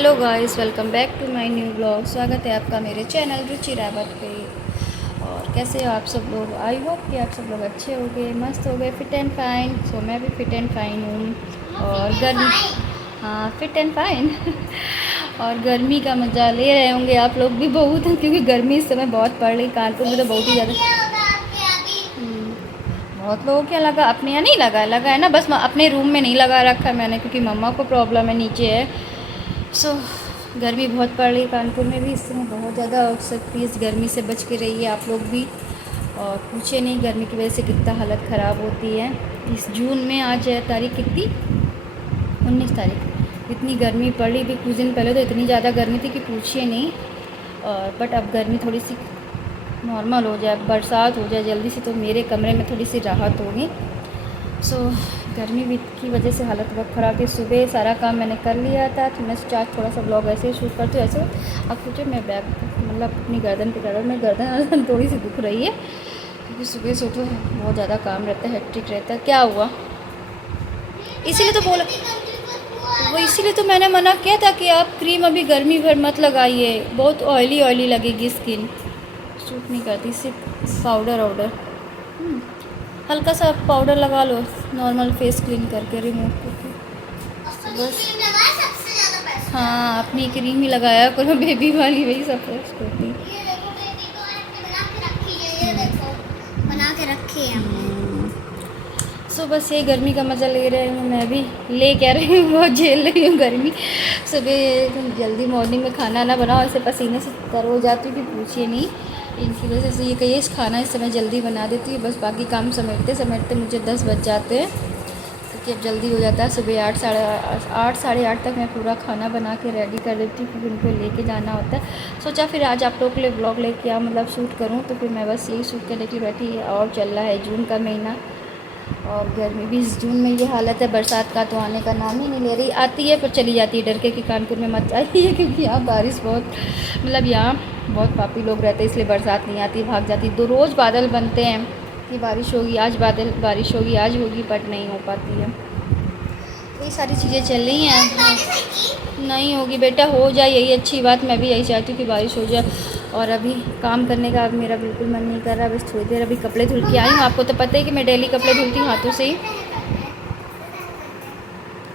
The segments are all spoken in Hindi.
Hello guys, welcome back to my new blog. स्वागत है आपका मेरे चैनल रुचि रावत पे। और कैसे हो आप सब लोग? आई होप कि आप सब लोग अच्छे हो गए, मस्त हो गए, फिट एंड फाइन। सो मैं भी फिट एंड फाइन हूँ। और गर्मी, हाँ फिट एंड फाइन और गर्मी का मज़ा ले रहे होंगे आप लोग भी बहुत, क्योंकि गर्मी इस समय बहुत पड़ रही। कानपुर में तो बहुत ही ज़्यादा। बहुत लोगों क्या लगा, अपने यहाँ नहीं लगा है ना, बस अपने रूम में नहीं लगा रखा है मैंने, क्योंकि मम्मा को प्रॉब्लम है, नीचे है। सो गर्मी बहुत पड़ रही है कानपुर में भी इस समय बहुत ज़्यादा। और सब प्लीज़ गर्मी से बच के रहिए आप लोग भी। और पूछे नहीं, गर्मी की वजह से कितना हालत ख़राब होती है। इस जून में आज है तारीख कितनी, 19 तारीख। इतनी गर्मी पड़ रही थी कुछ दिन पहले, तो इतनी ज़्यादा गर्मी थी कि पूछिए नहीं। और बट अब गर्मी थोड़ी सी नॉर्मल हो जाए, बरसात हो जाए जल्दी से, तो मेरे कमरे में थोड़ी सी राहत होगी। सो गर्मी भी की वजह से हालत बहुत ख़राब थी। सुबह सारा काम मैंने कर लिया था, तो मैं सोचा थोड़ा सा ब्लॉग ऐसे ही शूट करती हूँ ऐसे। अब सोचे मैं बैक मतलब अपनी गर्दन पे गर्दन में गर्दन थोड़ी सी दुख रही है, क्योंकि सुबह से उठो बहुत ज़्यादा काम रहता है, हेक्टिक रहता है। क्या हुआ? इसीलिए तो बोला, वो इसीलिए तो मैंने मना किया था कि आप क्रीम अभी गर्मी भर मत लगाइए, बहुत ऑयली ऑयली लगेगी स्किन, सूट नहीं करती। सिर्फ पाउडर वाउडर, हल्का सा पाउडर लगा लो, नॉर्मल फेस क्लीन करके रिमूव करके बस। हाँ, अपनी क्रीम ही लगाया करो, बेबी वाली, वही सब फेस करती। बना के रखी है हमने। सो बस ये गर्मी का मज़ा ले रहे हूँ, मैं भी ले क्या रही हूँ, बहुत झेल रही हूँ गर्मी। सुबह जल्दी मॉर्निंग में खाना ना बनाओ, ऐसे पसीने से तर हो जाती हूँ कि पूछिए नहीं। इनकी वजह से ये कहिए खाना इस समय जल्दी बना देती है, बस बाकी काम समेटते समेटते मुझे 10 बज जाते हैं, क्योंकि अब जल्दी हो जाता है। सुबह 8 साढ़े 8 तक मैं पूरा खाना बना के रेडी कर देती हूँ, क्योंकि उनको लेके जाना होता है। सोचा फिर आज आप लोग के लिए ब्लॉग लेके मतलब शूट करूँ, तो फिर मैं बस यही शूट करने के लिए बैठी है। और चल रहा है जून का महीना, और गर्मी भी इस जून में ये हालत है। बरसात का तो आने का नाम ही नहीं ले रही, आती है पर चली जाती है डर के कि कानपुर में मत जाइए, क्योंकि यहाँ बारिश बहुत, मतलब यहाँ बहुत पापी लोग रहते हैं, इसलिए बरसात नहीं आती, भाग जाती। दो रोज़ बादल बनते हैं कि बारिश होगी आज, बारिश होगी आज होगी, बट नहीं हो पाती है। ये सारी चीज़ें चल रही हैं। नहीं होगी बेटा, हो जाए यही अच्छी बात। मैं भी यही चाहती हूँ कि बारिश हो जाए। और अभी काम करने का अब मेरा बिल्कुल मन नहीं कर रहा। बस थोड़ी देर अभी कपड़े धुल के आई हूँ। आपको तो पता है कि मैं डेली कपड़े धुलती हूँ हाथों से ही।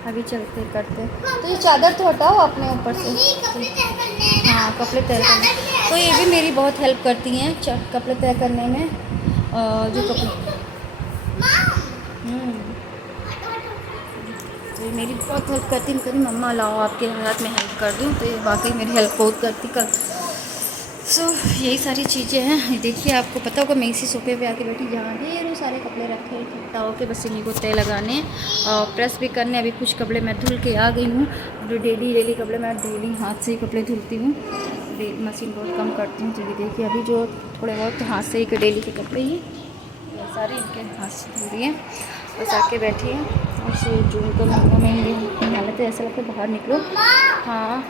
अभी चलते करते, तो ये चादर तो हटाओ अपने ऊपर से। हाँ, कपड़े तय करने, तो ये भी मेरी बहुत हेल्प करती हैं कपड़े तय करने में। जो कपड़े तो मेरी बहुत हेल्प करती है। कभी मम्मा लाओ आपके हाथ में हेल्प कर दूँ, तो ये वाकई मेरी हेल्प बहुत करती कर। सो यही सारी चीज़ें हैं। देखिए आपको पता होगा, मैं इसी सोफे पे आके बैठी, जहाँ ढेरों सारे कपड़े रखे हैं इकट्ठा होकर, बस इन्हीं को तय लगाने और प्रेस भी करने। अभी कुछ कपड़े मैं धुल के आ गई हूँ। जो डेली कपड़े मैं डेली हाथ से ही कपड़े धुलती हूँ, मशीन बहुत कम करती हूँ। तो ये देखिए अभी जो थोड़े बहुत हाथ से ही डेली के कपड़े ही सारे इनके हाथ से धुल दिए, बस आके बैठी हैं। और से जून का महीना में हालत है, ऐसा लगता है बाहर निकलो। हाँ,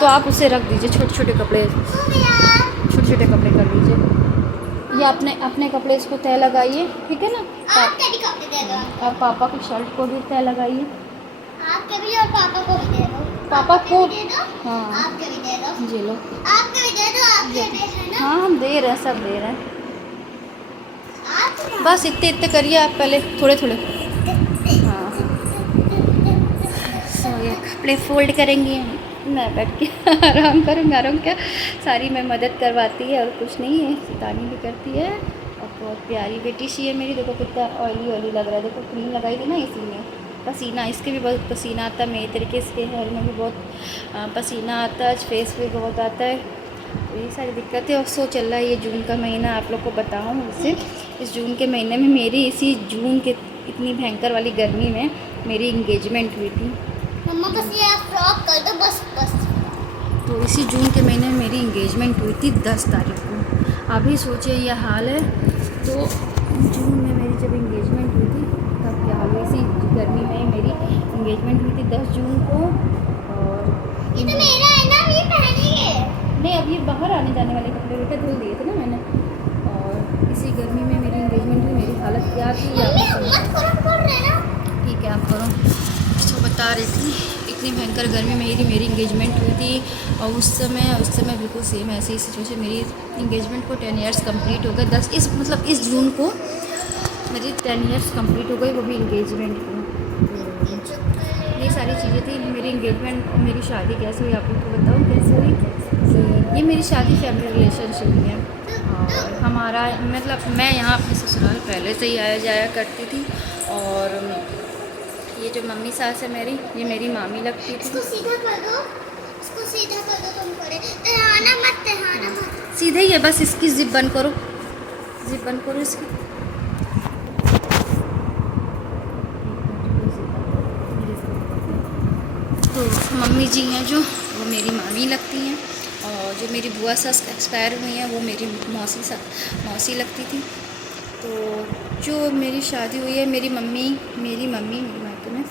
तो आप उसे रख दीजिए, छोटे छोटे कपड़े कर लीजिए, या अपने कपड़े इसको तय लगाइए, ठीक है ना। और पापा की शर्ट को भी तय लगाइए, आपके भी और पापा को भी दे दो। पापा को। हाँ, आपके भी दे दो। जी लो, आपके भी दे दो, आपके भी है ना। हाँ हम दे रहे हैं, सब दे रहे हैं। बस इतने करिए आप पहले, थोड़े हाँ। सो ये कपड़े फोल्ड करेंगी, मैं बैठ के आराम करूँगा। आराम क्या, सारी मैं मदद करवाती है और कुछ नहीं है, शैतानी भी करती है। और बहुत प्यारी बेटी सी है मेरी। देखो कितना ऑयली लग रहा है, देखो क्रीम लगाई थी ना इसीलिए। पसीना, इसके भी बहुत पसीना आता है, मेरे तरीके इसके हेयर में भी बहुत पसीना आता है, फेस पे बहुत आता है। तो ये सारी दिक्कतें। और सो चल रहा है ये जून का महीना, आप लोग को बताऊँ वैसे इस जून के महीने में मेरी, इसी जून के इतनी भयंकर वाली गर्मी में मेरी इंगेजमेंट हुई थी। मम्मा बस ये आप फ्रॉक कर दो, बस। तो इसी जून के महीने में मेरी इंगेजमेंट हुई थी 10 तारीख को। अभी सोचिए ये हाल है। तो जून में मेरी जब इंगेजमेंट हुई थी तब क्या हाल हुई, इसी गर्मी में मेरी इंगेजमेंट हुई थी 10 जून को। और ये तो मेरा है ना, ये पहनेंगे। नहीं, अब ये बाहर आने जाने वाले कपड़े बेटा धुल दिए थे ना मैंने। और इसी गर्मी में मेरी इंगेजमेंट हुई। मेरी हालत क्या थी मत करो, पड़ रहे ना। ठीक है आप करो। तो बता रही थी इतनी भयंकर गर्मी में ही मेरी इंगेजमेंट हुई थी। और उस समय बिल्कुल सेम ऐसी ही सिचुएशन। मेरी इंगेजमेंट को 10 ईयर्स कंप्लीट हो गए। इस जून को मेरी 10 ईयर्स कंप्लीट हो गई, वो भी इंगेजमेंट को। ये सारी चीज़ें थी। मेरी इंगेजमेंट और मेरी शादी कैसे हुई आप लोग को बताऊँ कैसे हुई। कि ये मेरी शादी फैमिली रिलेशनशिप में है। और हमारा मतलब मैं यहाँ अपने ससुराल पहले से ही आया जाया करती थी। और ये जो मम्मी सास है मेरी, ये मेरी मामी लगती थी। इसको सीधा कर दो, इसको सीधा कर दो, तुम करे तहाना मत। सीधे ही है, बस इसकी जिप बंद करो, जिप बंद करो इसकी। तो मम्मी जी हैं जो, वो मेरी मामी लगती हैं। और जो मेरी बुआ सास एक्सपायर हुई हैं वो मेरी मौसी लगती थी। तो जो मेरी शादी हुई है मेरी मम्मी मेरी मायके में,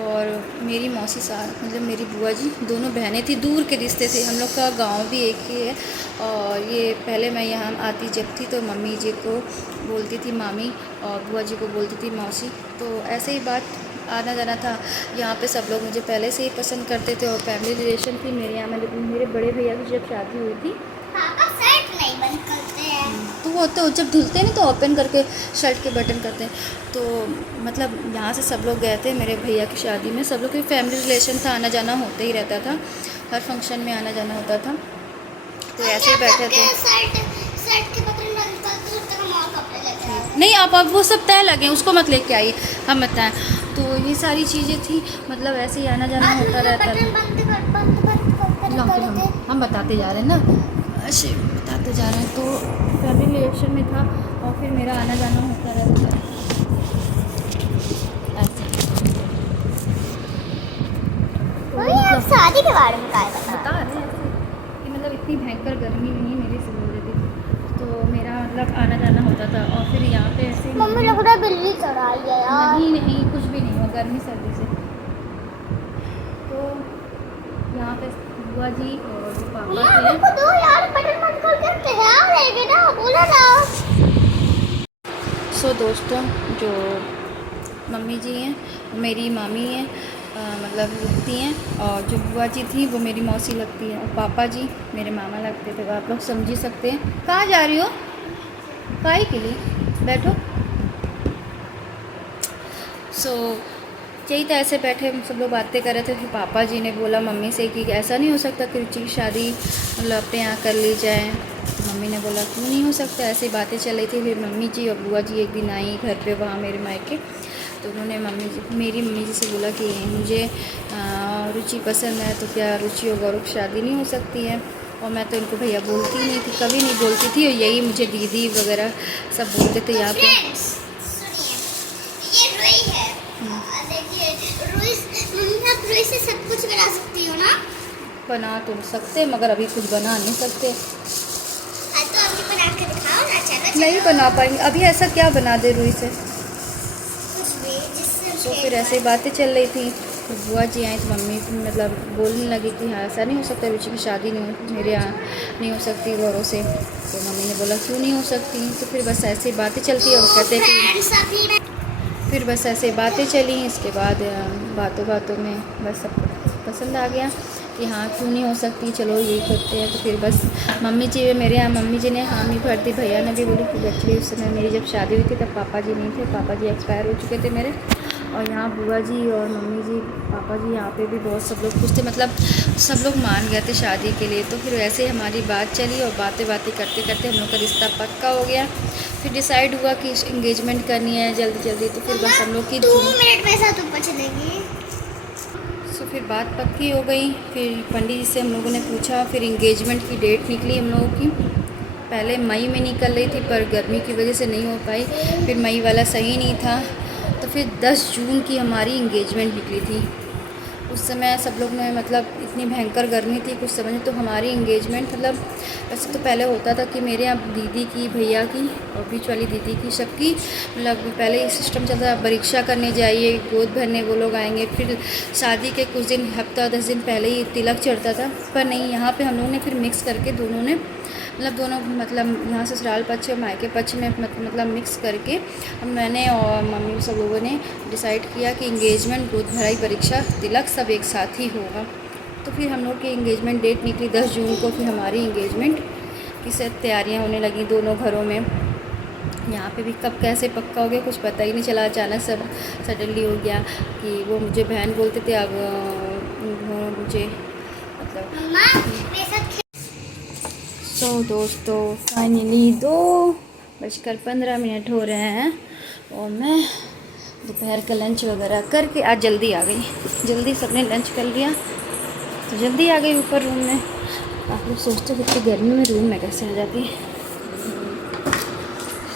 और मेरी मौसी सास मतलब मेरी बुआ जी, दोनों बहनें थी। दूर के रिश्ते थे, हम लोग का गांव भी एक ही है। और ये पहले मैं यहाँ आती जब थी तो मम्मी जी को बोलती थी मामी और बुआ जी को बोलती थी मौसी। तो ऐसे ही बात आना जाना था। यहाँ पे सब लोग मुझे पहले से ही पसंद करते थे और फैमिली रिलेशन थी मेरे यहाँ। मेरे बड़े भैया की जब शादी हुई थी, पापा शर्ट नहीं बंद करते हैं। तो वो तो जब धुलते नहीं तो ओपन करके शर्ट के बटन करते हैं। तो मतलब यहाँ से सब लोग गए थे मेरे भैया की शादी में। सब लोग की फैमिली रिलेशन था, आना जाना होता ही रहता था, हर फंक्शन में आना जाना होता था। तो ऐसे ही बैठे थे। शर्ट के बटन बंद करते हैं, हम और कपड़े लेते हैं। नहीं आप अब वो सब तय लगे, उसको मत लेके आइए, हम बताएं। तो ये सारी चीज़ें थी, मतलब ऐसे ही आना जाना होता रहता था। हम बताते जा रहे हैं ना, ऐसे बताते जा रहे हैं। तो फैमिली रिलेशन में था और फिर मेरा आना जाना होता रहता था ऐसे। वही आप शादी के बारे में क्या बता रहे हैं ऐसे कि मतलब इतनी भयंकर गर्मी नहीं मेरी से हो रही थी। तो मेरा मतलब आना जाना होता था। और फिर यहाँ पे ऐसे मम्मी लग रहा है बिल्ली चढ़ाई है यार। नहीं कुछ भी नहीं हुआ गर्मी सर्दी से। तो यहाँ पे बुआ जी और जो पापा थे, को दो यार, बटन बंद कर देते हैं आ रहेंगे ना, बोला ना। सो दोस्तों, जो मम्मी जी हैं वो मेरी मामी हैं, मतलब लगती हैं। और जो बुआ जी थी वो मेरी मौसी लगती है। और पापा जी मेरे मामा लगते थे। तो आप लोग समझ ही सकते हैं। कहाँ जा रही हो, काहे के लिए, बैठो। सो यही था, ऐसे बैठे हम सब लोग बातें कर रहे थे। फिर पापा जी ने बोला मम्मी से कि ऐसा नहीं हो सकता कि रुचि की शादी मतलब अपने यहाँ कर ली जाए। तो मम्मी ने बोला क्यों नहीं हो सकता, ऐसी बातें चल रही थी। फिर मम्मी जी और बुआ जी एक दिन आई घर पे वहाँ मेरे मायके। तो उन्होंने मेरी मम्मी जी से बोला कि मुझे रुचि पसंद है, तो क्या रुचि और गौरव की शादी नहीं हो सकती है। और मैं तो उनको भैया बोलती नहीं थी, कभी नहीं बोलती थी। और यही मुझे दीदी वगैरह सब बोलते थे यहाँ पे। ये रुई है, देखिए रुई से सब कुछ बना सकती हो ना। बना तो सकते मगर अभी कुछ बना नहीं सकते। तो अभी बना के दिखाओ ना, चलो नहीं बना पाएंगे अभी, ऐसा क्या बना दे रुई से। कुछ भी जिससे तो फिर ऐसे बातें चल रही थी। तो बुआ जी आई तो मम्मी मतलब बोलने लगी कि हाँ ऐसा नहीं हो सकता, रुचि की शादी नहीं मेरे यहाँ नहीं हो सकती गौरव से। तो मम्मी ने बोला क्यों नहीं हो सकती। तो फिर बस ऐसी बातें चलती है। वो कहते कि फिर बस ऐसे बातें चली। इसके बाद बातों में बस सब पसंद आ गया कि हाँ क्यों नहीं हो सकती, चलो यही करते हैं। तो फिर बस मम्मी जी मेरे यहाँ मम्मी जी ने हामी भर दी। भैया ने भी बोली कि एक्चुअली उस समय मेरी जब शादी हुई थी तब पापा जी नहीं थे, पापा जी एक्सपायर हो चुके थे मेरे। और यहाँ बुआ जी और मम्मी जी पापा जी यहाँ पे भी बहुत सब लोग खुश थे, मतलब सब लोग मान गए थे शादी के लिए। तो फिर वैसे ही हमारी बात चली और बातें करते करते हम लोग का रिश्ता पक्का हो गया। फिर डिसाइड हुआ कि इंगेजमेंट करनी है जल्दी। तो फिर बस हम लोग की 2 मिनट में साथ ऊपर चलेगी। तो फिर बात पक्की हो गई। फिर पंडित जी से हम लोगों ने पूछा, फिर इंगेजमेंट की डेट निकली हम लोगों की। पहले मई में निकल रही थी पर गर्मी की वजह से नहीं हो पाई। फिर मई वाला सही नहीं था तो फिर 10 जून की हमारी इंगेजमेंट निकली थी। उस समय सब लोग ने मतलब इतनी भयंकर गर्मी थी कुछ समझ। तो हमारी इंगेजमेंट मतलब वैसे तो पहले होता था कि मेरे यहाँ दीदी की भैया की और बीच वाली दीदी की सबकी मतलब पहले ही सिस्टम चलता था, परीक्षा करने जाइए, गोद भरने वो लोग आएंगे। फिर शादी के कुछ दिन हफ्ता 10 दिन पहले ही तिलक चढ़ता था। पर नहीं, यहाँ पे हम लोगों ने फिर मिक्स करके दोनों ने मतलब दोनों मतलब यहाँ ससुराल पक्ष और मायके पक्ष में मतलब मिक्स करके मैंने और मम्मी सब लोगों ने डिसाइड किया कि इंगेजमेंट, गोद भराई, परीक्षा, तिलक सब एक साथ ही होगा। तो फिर हम लोग की इंगेजमेंट डेट निकली 10 जून को। फिर हमारी इंगेजमेंट की सब तैयारियाँ होने लगी दोनों घरों में। यहाँ पे भी कब कैसे पक्का हो गया कुछ पता ही नहीं चला, अचानक सब सडनली हो गया कि वो मुझे बहन बोलते थे, अब मुझे मतलब मम्मा मेरे साथ सो दोस्तों फाइनली 2:15 हो रहे हैं और मैं दोपहर का लंच वगैरह करके आज जल्दी आ गई। जल्दी सबने लंच कर लिया तो जल्दी आ गई ऊपर रूम में। आप लोग सोचते हो कि गर्मी में रूम में कैसे आ जाती है।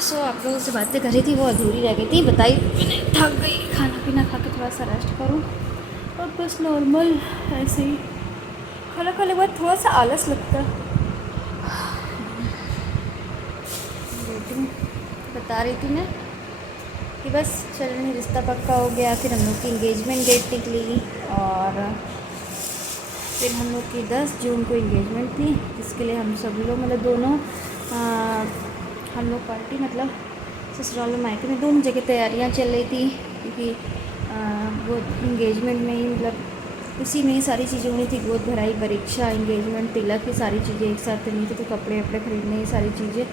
सो आप लोगों से बातें कर रही थी वो अधूरी रह गई थी, बताई मैंने, थक गई, खाना पीना खा के थोड़ा सा रेस्ट करूँ और बस नॉर्मल ऐसे ही खाना खाने के बाद थोड़ा सा आलस लगता है। बता रही थी मैं कि बस चलने रिश्ता पक्का हो गया। फिर हम लोग की इंगेजमेंट डेट निकली और फिर हम लोग की 10 जून को इंगेजमेंट थी, जिसके लिए हम सब लोग मतलब दोनों हम लोग पार्टी मतलब ससुराल और मायके में दोनों जगह तैयारियां चल रही थी, क्योंकि वो इंगेजमेंट में ही मतलब उसी में ही सारी चीज़ें होनी थी। गोद भराई, परीक्षा, इंगेजमेंट, तिलक की सारी चीज़ें एक साथ करनी थी, तो कपड़े वपड़े खरीदने ये सारी चीज़ें।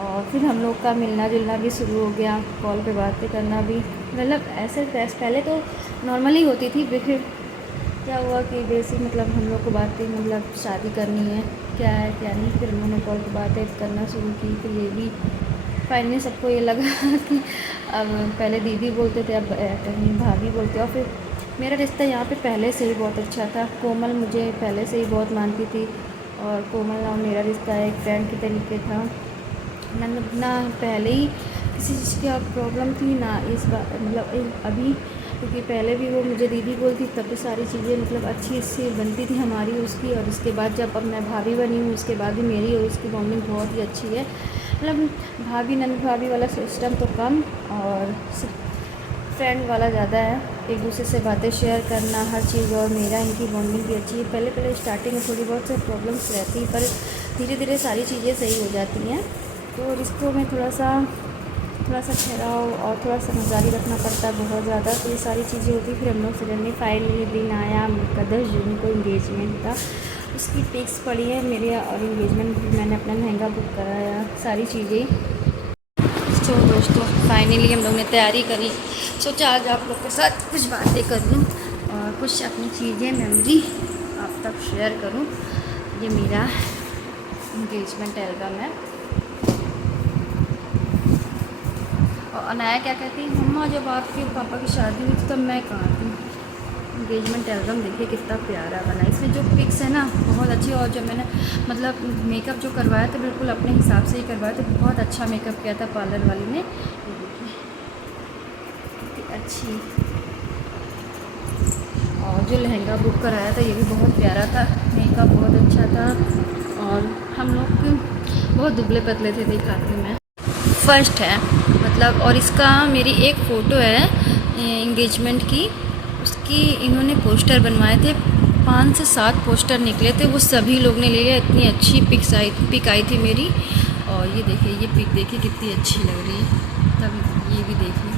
और फिर हम लोग का मिलना जुलना भी शुरू हो गया, कॉल पे बातें करना भी, मतलब ऐसे पहले तो नॉर्मली होती थी, फिर क्या हुआ कि बेसिक मतलब हम लोग को बातें मतलब शादी करनी है क्या है क्या नहीं, फिर उन्होंने कॉल पे बातें करना शुरू की। फिर ये भी फाइनली सबको ये लगा कि अब पहले दीदी बोलते थे, अब कहीं भाभी बोलते। और फिर मेरा रिश्ता यहाँ पे पहले से ही बहुत अच्छा था। कोमल मुझे पहले से ही बहुत मानती थी और कोमल और मेरा रिश्ता एक फ्रेंड के तरीके था। ना पहले ही किसी चीज़ की प्रॉब्लम थी ना इस बार मतलब अभी, क्योंकि पहले भी वो मुझे दीदी बोलती तब भी सारी चीज़ें मतलब अच्छी से बनती थी हमारी उसकी। और उसके बाद जब अब मैं भाभी बनी हूँ उसके बाद भी मेरी और उसकी बॉन्डिंग बहुत ही अच्छी है। मतलब भाभी नंद भाभी वाला सिस्टम तो कम और फ्रेंड वाला ज़्यादा है, एक दूसरे से बातें शेयर करना हर चीज़। और मेरा इनकी बॉन्डिंग भी अच्छी है। पहले स्टार्टिंग में थोड़ी बहुत से प्रॉब्लम्स रहती, पर धीरे धीरे सारी चीज़ें सही हो जाती हैं। तो रिश्तों में थोड़ा सा ठहराव और थोड़ा समझदारी रखना पड़ता है बहुत ज़्यादा, तो ये सारी चीज़ें होती। फिर हम लोग सडनली फाइनली दिन आया, का 10 जून को इंगेजमेंट था। उसकी पिक्स पड़ी है मेरे और इंगेजमेंट भी मैंने अपना लहंगा बुक कराया, सारी चीज़ें। तो दोस्तों फाइनली हम लोग ने तैयारी करी, सोचा आज आप लोग के साथ कुछ बातें कर लूँ और कुछ अपनी चीज़ें मेमोरी आप तक शेयर करूँ। ये मेरा इंगेजमेंट एल्बम है। और अनाया क्या कहती, मम्मा जब आपके पापा की शादी हुई थी तब मैं कहाँ थी। इंगेजमेंट एल्बम देखिए कितना प्यारा बना, इसमें जो पिक्स है ना बहुत अच्छी। और जब मैंने मतलब मेकअप जो करवाया था बिल्कुल अपने हिसाब से ही करवाया था, बहुत अच्छा मेकअप किया था पार्लर वाली ने। ये देखिए कितनी अच्छी। और जो लहंगा बुक कराया था ये भी बहुत प्यारा था, मेकअप बहुत अच्छा था। और हम लोग बहुत दुबले पतले थे, दिखाती मैं। फर्स्ट है मतलब, और इसका मेरी एक फ़ोटो है इंगेजमेंट की, उसकी इन्होंने पोस्टर बनवाए थे, 5 से 7 पोस्टर निकले थे, वो सभी लोग ने ले लिया। इतनी अच्छी पिक आई थी मेरी। और ये देखिए, ये पिक देखिए कितनी अच्छी लग रही है। तब ये भी देखिए,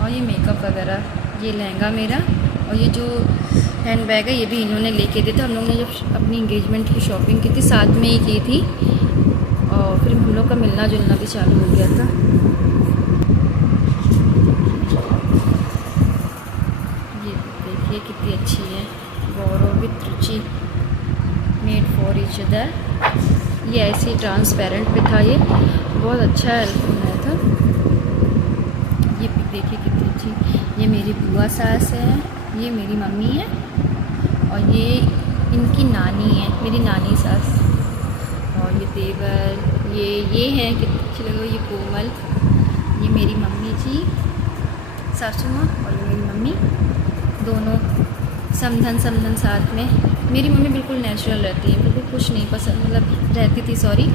और ये मेकअप वगैरह, ये लहंगा मेरा, और ये जो हैंड बैग है ये भी इन्होंने लेके दिए थे। हम लोग ने जब अपनी इंगेजमेंट की शॉपिंग की थी साथ में ही की थी, और फिर हम लोग का मिलना जुलना भी चालू हो गया था। ये देखिए कितनी अच्छी है, Gaurav with Ruchi, made for each other. ये ऐसे ट्रांसपेरेंट पे था, ये बहुत अच्छा एल्बम आया था। ये देखिए कितनी अच्छी। ये मेरी बुआ सास है, ये मेरी मम्मी है, और ये इनकी नानी है, मेरी नानी सास। और ये देवर, ये है कितनी अच्छी लगे, ये कोमल, ये मेरी मम्मी जी सासू माँ, और ये मेरी मम्मी, दोनों समधन साथ में। मेरी मम्मी बिल्कुल नेचुरल रहती है, बिल्कुल कुछ नहीं पसंद मतलब रहती थी, सॉरी।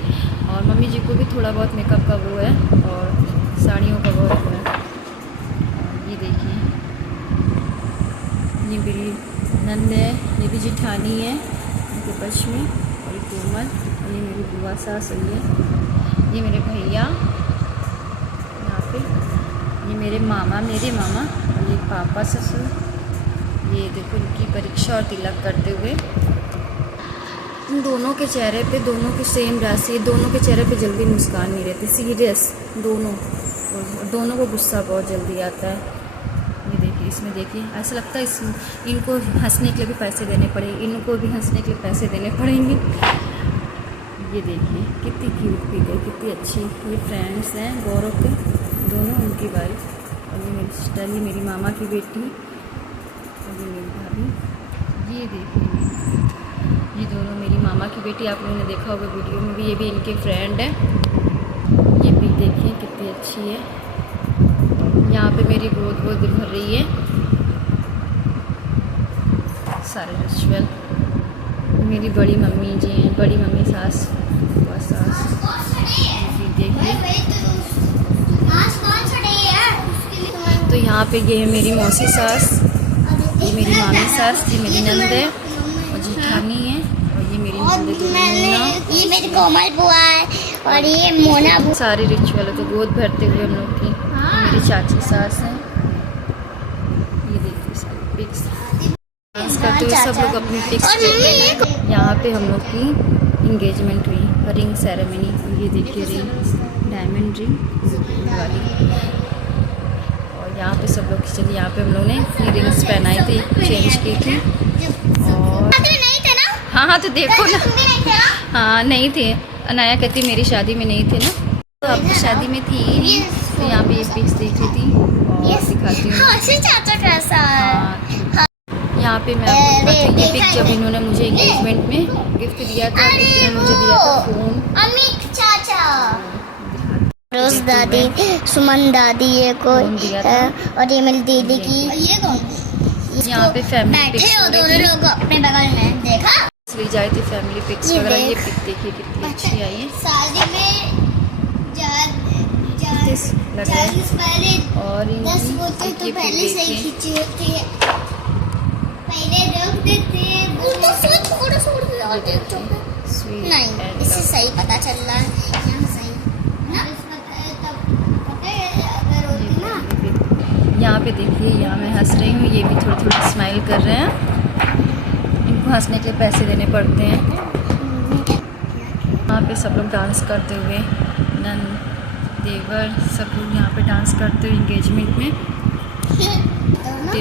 और मम्मी जी को भी थोड़ा बहुत मेकअप का वो है और साड़ियों का बहुत वो है। और ये देखिए, ये मेरी नंद है, ये भी जिठानी है उनके पक्ष में। और ये कोमल मोहम्मद, ये मेरी बुआ सास हुई है, ये मेरे भैया यहाँ पे, ये मेरे मामा और ये पापा ससुर। ये देखो इनकी परीक्षा और तिलक करते हुए। इन दोनों के चेहरे पे, दोनों की सेम राशि, दोनों के चेहरे पे जल्दी मुस्कान नहीं रहती, सीरियस दोनों को गुस्सा बहुत जल्दी आता है। ये देखिए, इसमें देखिए ऐसा लगता है इनको हंसने के लिए भी पैसे देने पड़ेंगे, इनको भी हंसने के लिए पैसे देने पड़ेंगे। ये देखिए कितनी क्यूट पिक है, कितनी अच्छी। ये फ्रेंड्स हैं गौरव के दोनों, उनकी वाइफ, और ये मेरी सिस्टर, ये मेरी मामा की बेटी, और ये मेरी भाभी। ये देखिए ये दोनों मेरी मामा की बेटी, आप लोगों ने देखा होगा वीडियो में भी, ये भी इनके फ्रेंड है। ये पिक देखिए कितनी अच्छी है। यहाँ पे मेरी गोद दिल भर रही है। सारे रिचुअल मेरी बड़ी मम्मी जी हैं, बड़ी मम्मी सास, बुआ सास। देखिए तो यहाँ पे ये है मेरी मौसी सास, ये मेरी मामी सास, ये मेरी नंद है और जेठानी है, और ये मेरी नंद है, ये मेरी कोमल बुआ है, और ये मोना बुआ। सारे रिचुअल तो गोद भरते हुए हम लोग की। मेरी चाची सास हैं। ये देखिए सारी पिक्स डांस करते हुए सब लोग अपनी पिक्स लेते हैं। यहाँ पे हम लोग की इंगेजमेंट हुई, रिंग सेरेमनी। ये देखिए रिंग, डायमंड रिंग वाली। और यहाँ पे सब लोग, चलिए यहाँ पे हम लोग ने रिंग्स पहनाई थी, चेंज की थी। और नहीं थे ना? हाँ तो देखो ना, तुम भी नहीं थे ना? हाँ नहीं थे। अनाया कहती मेरी शादी में नहीं थे ना, तो आपकी शादी में थी ही नहीं। तो यहाँ पे ये पिक्स देखी थी और दिखाती हूँ। हाँ, यहाँ पे मैं आपको दिखाती हूँ ये पिक, जब इन्होंने मुझे एंगेजमेंट में गिफ्ट दिया था, इन्होंने मुझे दिया था फ़ोन। अमित चाचा, रोज दादी, सुमन दादी, ये को फ़ोन दिया था। और ये मेरी दीदी की। ये कौन? यहाँ पे फैमिली बैठे हो पिक्स दोनों लोग अपने बगल में, देखा? ली जाए थी फैमिली पिक्स ये वगैरह। ये देख। पिक देखिए कितनी अच्छी आई है, शादी में लग रहा है। पहले और 10 बोतल तो पहले से ही खींची होती है, पहले रख देते हैं वो तो फिर थोड़ा नहीं, इससे सही पता चल रहा है यहाँ सही ना। तब पता है अगर होती ना। यहाँ पे देखिए, यहाँ मैं हंस रही हूँ, ये भी थोड़ी थोड़ी स्माइल कर रहे हैं। इनको हंसने के लिए पैसे देने पड़ते हैं। यहाँ पे सब लोग डांस करते हुए, नन देवर सब लोग यहाँ पे डांस करते हुए एंगेजमेंट में।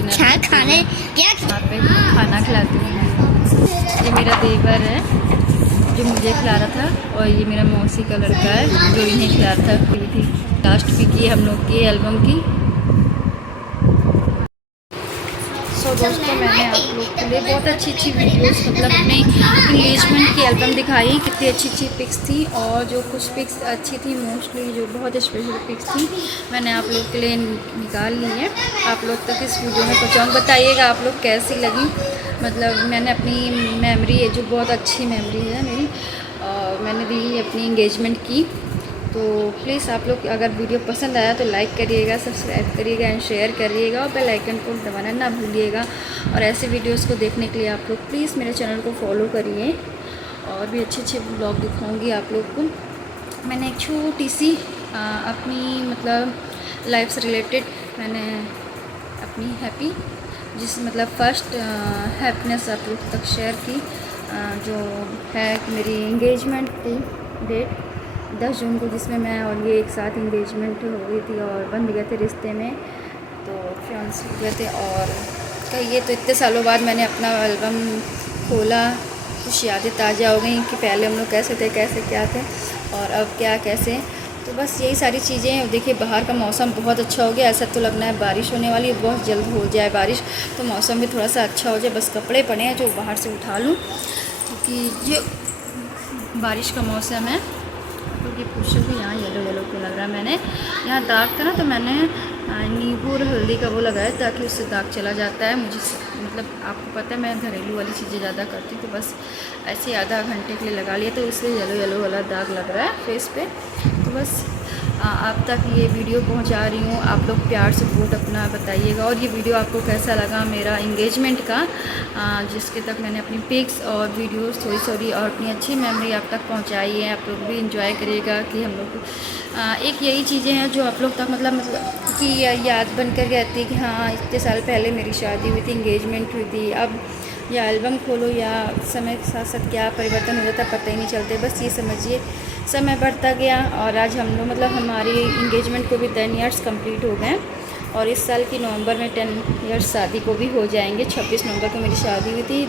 क्या खाने, क्या यहाँ पे खाना खिलाते हुए। ये मेरा देवर है जो मुझे खिला रहा था, और ये मेरा मौसी का लड़का है जो इन्हें खिला रहा था। ये थी लास्ट पिक की हम लोग की एल्बम की। सो दोस्तों, मैंने आप लोग के लिए बहुत अच्छी वीडियोस, मतलब अपने इंगेजमेंट की एल्बम दिखाई। कितनी अच्छी पिक्स थी, और जो कुछ पिक्स अच्छी थी, मोस्टली जो बहुत स्पेशल पिक्स थी मैंने आप लोग के लिए निकाल ली है। आप लोग तक इस वीडियो में पहुँचाऊँ, बताइएगा आप लोग कैसी लगी। मतलब मैंने अपनी मेमोरी है, जो बहुत अच्छी मेमोरी है मेरी, मैंने दी अपनी इंगेजमेंट की। तो प्लीज़ आप लोग अगर वीडियो पसंद आया तो लाइक करिएगा, सब्सक्राइब करिएगा एंड शेयर करिएगा, और बेल आइकन को दबाना ना भूलिएगा। और ऐसे वीडियोस को देखने के लिए आप लोग प्लीज़ मेरे चैनल को फॉलो करिए, और भी अच्छे ब्लॉग दिखाऊंगी आप लोग को। मैंने एक छोटी सी अपनी मतलब लाइफ से रिलेटेड मैंने अपनी हैप्पी मतलब फर्स्ट हैप्पीनेस आप लोग तक शेयर की, जो है कि मेरी इंगेजमेंट थी डेट 10 जून को, जिसमें मैं और ये एक साथ इंगेजमेंट हो गई थी और बंध गए थे रिश्ते में, तो फ्रेंड्स हो गए थे। और कहिए तो इतने सालों बाद मैंने अपना एल्बम खोला, कुछ यादें ताज़ा हो गई कि पहले हम लोग कैसे थे, कैसे क्या थे, और अब क्या कैसे। तो बस यही सारी चीज़ें। देखिए बाहर का मौसम बहुत अच्छा हो गया, ऐसा तो लगना है बारिश होने वाली है, बहुत जल्द हो जाए बारिश, तो मौसम भी थोड़ा सा अच्छा हो जाए। बस कपड़े पड़े हैं जो बाहर से उठा लूँ, क्योंकि ये बारिश का मौसम है। तो ये पूछो कि यहाँ येलो क्यों लग रहा है। मैंने यहाँ दाग था ना, तो मैंने नींबू और हल्दी का वो लगाया ताकि उससे दाग चला जाता है। मुझे मतलब आपको पता है मैं घरेलू वाली चीज़ें ज़्यादा करती हूँ, तो बस ऐसे आधा घंटे के लिए लगा लिया, तो इसलिए येलो वाला दाग लग रहा है फेस पे। तो बस आप तक ये वीडियो पहुंचा रही हूँ। आप लोग प्यार सपोर्ट अपना बताइएगा। और ये वीडियो आपको कैसा लगा मेरा इंगेजमेंट का, जिसके तक मैंने अपनी पिक्स और वीडियोस थोड़ी और अपनी अच्छी मेमोरी आप तक पहुंचाई है। आप लोग भी इंजॉय करिएगा कि हम लोग एक यही चीज़ें हैं जो आप लोग तक मतलब कि याद बन कर रहती है कि हाँ इतने साल पहले मेरी शादी हुई थी, इंगेजमेंट हुई थी। अब या एल्बम खोलो या समय के साथ साथ क्या परिवर्तन हो जाता पता ही नहीं चलते। बस ये समझिए समय बढ़ता गया और आज हम लोग मतलब हमारी इंगेजमेंट को भी 10 इयर्स कंप्लीट हो गए और इस साल की नवंबर में 10 इयर्स शादी को भी हो जाएंगे। 26 नवंबर को मेरी शादी हुई थी,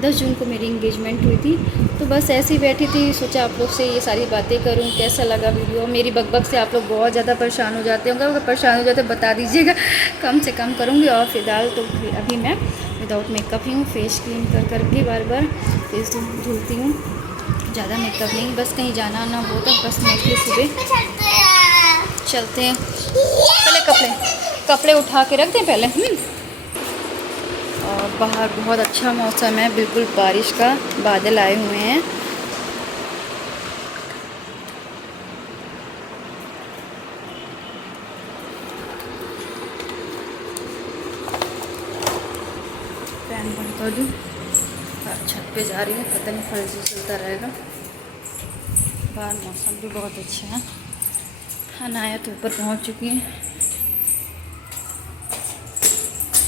10 जून को मेरी इंगेजमेंट हुई थी। तो बस ऐसे ही बैठी थी, सोचा आप लोग से ये सारी बातें करूं। कैसा लगा वीडियो? मेरी बकबक से आप लोग बहुत ज़्यादा परेशान हो जाते होंगे, अगर परेशान हो जाते बता दीजिएगा, कम से कम करूँगी। और फिलहाल तो अभी मैं विदाउट मेकअप ही हूँ, फेस क्लीन कर के बार फेस धुलती हूँ। ज़्यादा मेकअप नहीं, बस कहीं जाना ना हो तो बस मैं सुबह चलते हैं। पहले कपड़े उठा के रख दें पहले। और बाहर बहुत अच्छा मौसम है, बिल्कुल बारिश का बादल आए हुए हैं। फैन बंद कर दूँ। छत पे जा रही हूँ, पता नहीं फर्जी चलता रहेगा। बाहर मौसम भी बहुत अच्छा है। अनाया तो ऊपर पहुँच चुकी है।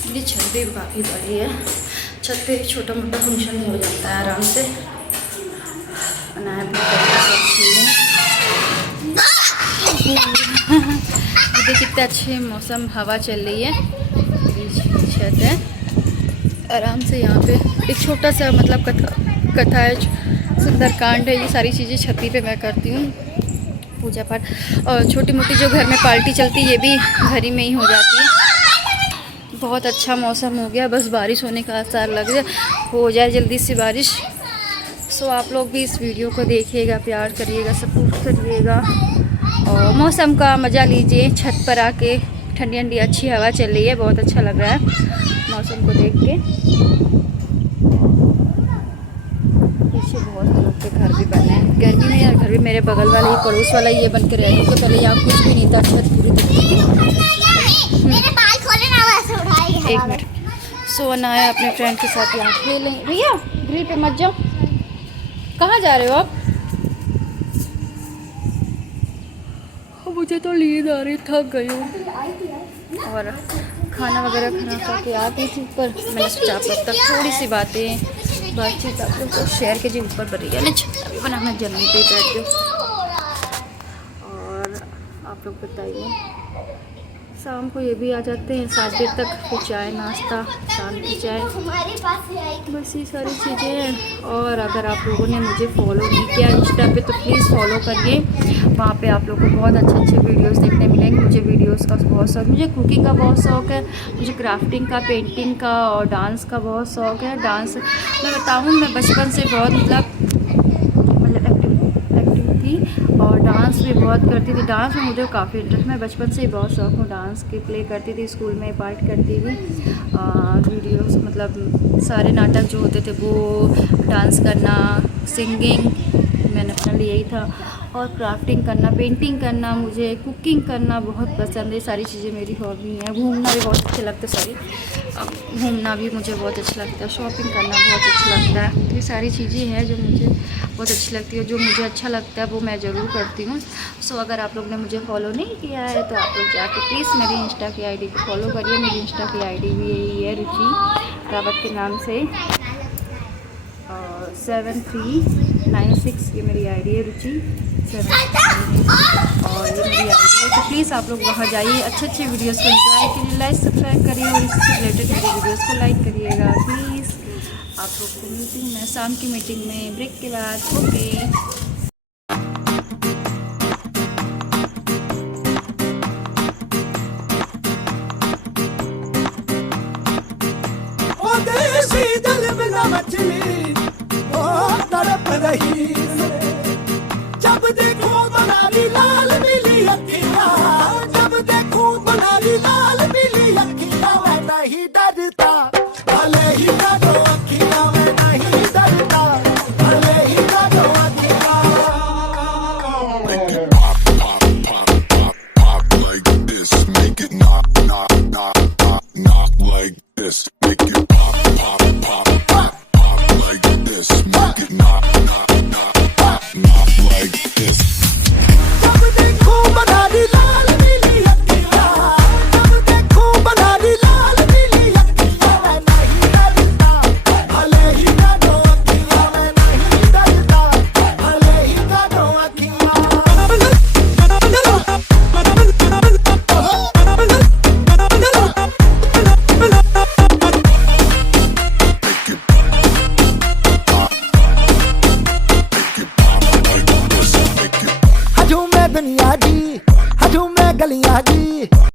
मेरी छत भी काफ़ी बड़ी है, छत पे छोटा मोटा फंक्शन हो जाता है आराम से। अनाया भी सब चीज़ें देखिए कितने अच्छे मौसम, हवा चल रही है, बीच छत है। आराम से यहाँ पे एक छोटा सा मतलब कथा है, सुंदरकांड है, ये सारी चीज़ें छती पे मैं करती हूँ, पूजा पाठ। और छोटी मोटी जो घर में पार्टी चलती है ये भी घर ही में ही हो जाती है। बहुत अच्छा मौसम हो गया, बस बारिश होने का आसार लग जाए, हो जाए जल्दी से बारिश। सो आप लोग भी इस वीडियो को देखिएगा, प्यार करिएगा, सपोर्ट करिएगा और मौसम का मज़ा लीजिए। छत पर आके ठंडी ठंडी अच्छी हवा चल रही है, बहुत अच्छा लग रहा है मौसम को देख के। पीछे बहुत लोग के घर भी बने हैं गर्मी में यार। घर भी मेरे बगल वाला ही, पड़ोस वाला ये बन के रहते थे पहले। यहाँ कुछ भी नहीं था, छत पूरी दिखती थी। मेरे बाल खोले ना, वैसे उठाएगी। एक मिनट। सोना है अपने फ्रेंड के साथ यहाँ खेलें। भैया ग्रिल पे मत जाओ, कहाँ जा रहे हो आप? मुझे तो नींद आ रही, थक गई हूँ। और खाना वगैरह खा करके आ गई थी ऊपर। मैंने सोचा आप लोग तक थोड़ी सी बातचीत आप लोग को शेयर कीजिए। ऊपर पर रही है छत भी बनाना, जमीन पे बैठ जाओ। और आप लोग बताइए, शाम को ये भी आ जाते हैं 7 बजे तक, फिर चाय नाश्ता, शाम की चाय, बस ये सारी चीज़ें हैं। और अगर आप लोगों ने मुझे फॉलो नहीं किया इंस्टा पे तो प्लीज़ फॉलो करिए। वहाँ पे आप लोगों को बहुत अच्छे वीडियोस देखने मिलेंगे। मुझे वीडियोस का बहुत शौक, मुझे कुकिंग का बहुत शौक़ है, मुझे क्राफ्टिंग का, पेंटिंग का और डांस का बहुत शौक़ है। डांस मैं बताऊँ, मैं बचपन से बहुत मतलब एक्टिव थी और डांस भी बहुत करती थी। डांस में मुझे काफ़ी इंटरेस्ट, मैं बचपन से ही बहुत शौक़ हूँ डांस के, प्ले करती थी, स्कूल में पार्ट करती थी। वीडियोस मतलब सारे नाटक जो होते थे वो डांस करना, सिंगिंग मैंने अपना लिया ही था। और क्राफ्टिंग करना, पेंटिंग करना, मुझे कुकिंग करना बहुत पसंद है। सारी चीज़ें मेरी हॉबी हैं। घूमना भी बहुत अच्छा लगता है, घूमना भी मुझे बहुत अच्छा लगता है। शॉपिंग करना बहुत अच्छा लगता है। ये सारी चीज़ें हैं जो मुझे बहुत अच्छी लगती है, जो मुझे अच्छा लगता है वो मैं ज़रूर करती हूँ। सो अगर आप लोग ने मुझे फॉलो नहीं किया है तो आप लोग जाके प्लीज़ मेरी इंस्टा की आईडी को फॉलो करिए। मेरी इंस्टा की आईडी भी यही है, रुचि रावत के नाम से। और 7396 ये मेरी आईडी है, रुचि 7396 और ये मेरी आईडी है। तो प्लीज़ आप लोग वहाँ जाइए, अच्छे वीडियोस को एंजॉय करिए, लाइक सब्सक्राइब करिए और इससे रिलेटेड मेरी वीडियोस को लाइक करिएगा प्लीज़। आप लोग को मिलती हूँ मैं शाम की मीटिंग में ब्रेक के बाद। ओके।